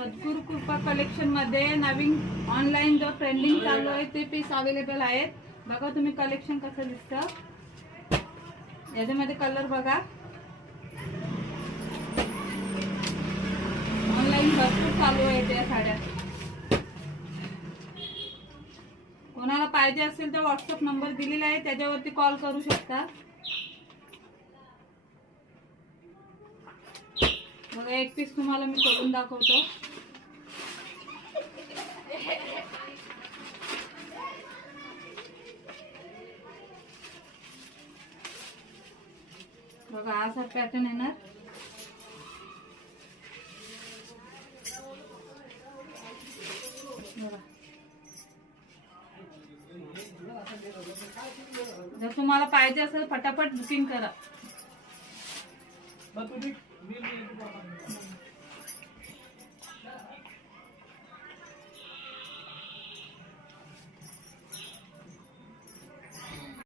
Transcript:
सद्गुरू कृपा कलेक्शन मध्ये नवीन ऑनलाईन जो ट्रेंडिंग चालू आहे ते पीस अवेलेबल आहेत. बघा तुम्ही कलेक्शन कसं दिसतं. याच्यामध्ये कलर बघा. ऑनलाईन भरपूर चालू आहे त्या साड्या. कोणाला पाहिजे असेल तर व्हॉट्सअप नंबर दिलेला आहे, त्याच्यावरती कॉल करू शकता. बघा एक पीस तुम्हाला मी खोलून दाखवतो. बघा असा पॅटर्न येणार. जर तुम्हाला पाहिजे असेल फटाफट बुकिंग करा.